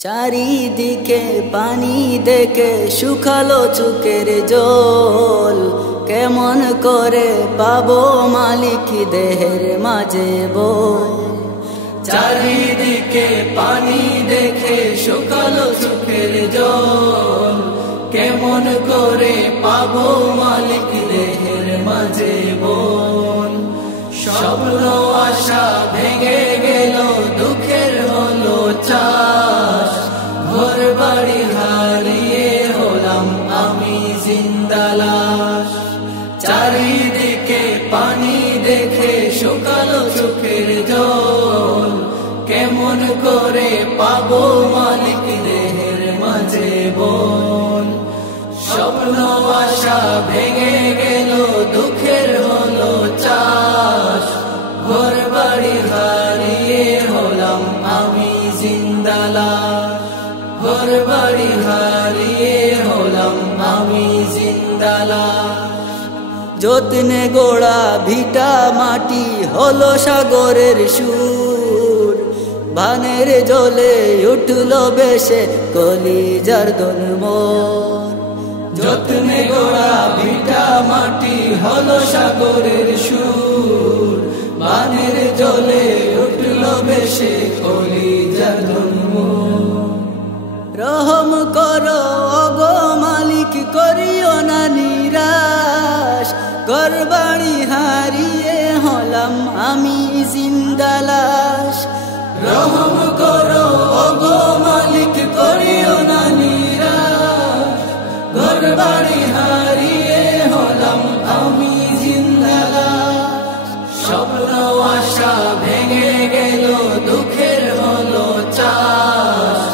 চারিদিকে পানি দেখে শুকালো চোখের জল, কেমন করে পাবো মালিক দেহের মাঝে বল। চারিদিকে পানি দেখে শুকালো চোখের জল, কেমন করে পাবো মালিক দেহের মাঝে বল। স্বপ্ন আশা ভেঙে গেল, দুঃখের হলো চাষ, ঘর বাড়ি হারিয়ে হলাম আমি জিন্দা লাশ। চারিদিকে পানি দেখে শুকালো চোখের জল, কেমন করে পাবো মালিক দেহের মাঝে বল। স্বপ্ন আশা ভেঙে গেল, দুঃখের হলো চাষ, ঘর বাড়ি হারিয়ে হলাম আমি জিন্দা লাশ। ঘর বাড়ি হারিয়ে হলাম আমি জিন্দা লাশ। যত্নে গোড়া ভিটা মাটি হলো সাগরের সুর, ভানের জলে উঠলো বেশে কলিজার দোল মোর। যত্নে গোড়া ভিটা মাটি হলো সাগরের সুর, ভানের জলে উঠলো বেশে কলিজার দোল মোর। রহম করো ওগো মালিক, করিও না নিরাশ, ঘর বাড়ি হারিয়ে হলাম আমি জিন্দা লাশ। রহম করো ওগো মালিক, করিও না নিরাশ, ঘর বাড়ি হারিয়ে হলাম আমি জিন্দা লাশ। স্বপ্ন আশা ভেঙে গেল, দুঃখের হলো চাষ,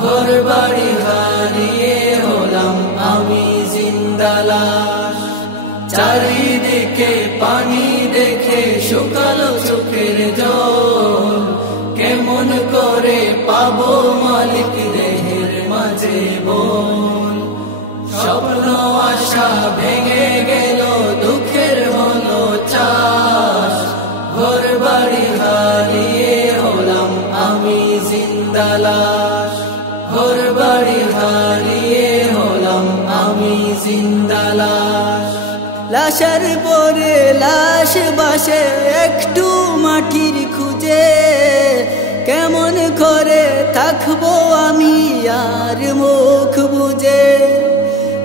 ঘর বাড়ি হারিয়ে হলাম আমি জিন্দা লাশ। চারিদিকে পানি দেখে শুকালো চোখের জল, কেমন করে পাবো মালিক দেহের মাঝে বল। স্বপ্ন আশা ভেঙে গেল, দুঃখের হলো চাষ, ঘর বাড়ি হারিয়ে হলাম আমি জিন্দা লাশ। ঘর বাড়ি হারিয়ে হলাম আমি জিন্দা লাশ। লাশের পরে লাশ বাসে একটু মাটির খুঁজে, কেমন করে থাকবো আমি আর মুখ বুঝে।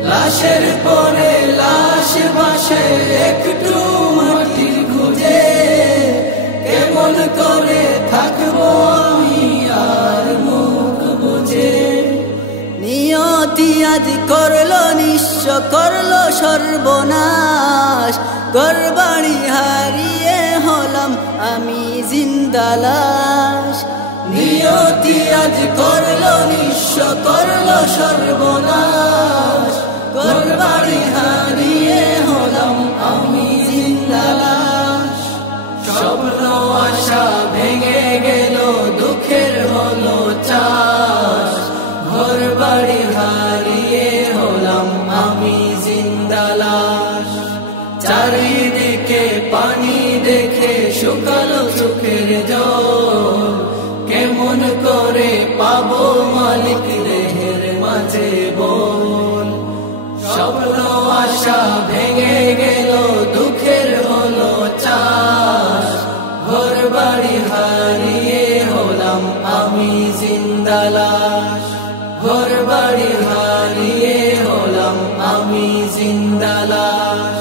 লাশের পরে লাশ বাসে একটু মাটির খুঁজে, কেমন করে থাকবো আমি আর মুখ বুঝে। নিয়তি আজ করলো নিঃস্ব, করলো সর্বনাশ, ঘর বাড়ি হারিয়ে হলাম আমি জিন্দা লাশ। নিয়তি আজ করলো নিঃস্ব, করলো সর্বনাশ, ঘর বাড়ি হারিয়ে হলাম আমি জিন্দা লাশ। স্বপ্ন আশা ভেঙে গেল, দুঃখের হলো চাষ, ঘর বাড়ি হারিয়ে হলাম আমি জিন্দা লাশ। চারিদিকে পানি দেখে শুকালো চোখের জল, কেমন করে পাবো মালিক দেহের মাঝে বল। স্বপ্ন আশা ভেঙে গেল, দুঃখের হলো চাষ, ঘর বাড়ি হারিয়ে হলাম আমি জিন্দা লাশ। ঘর বাড়ি হারিয়ে হলাম আমি জিন্দা লাশ।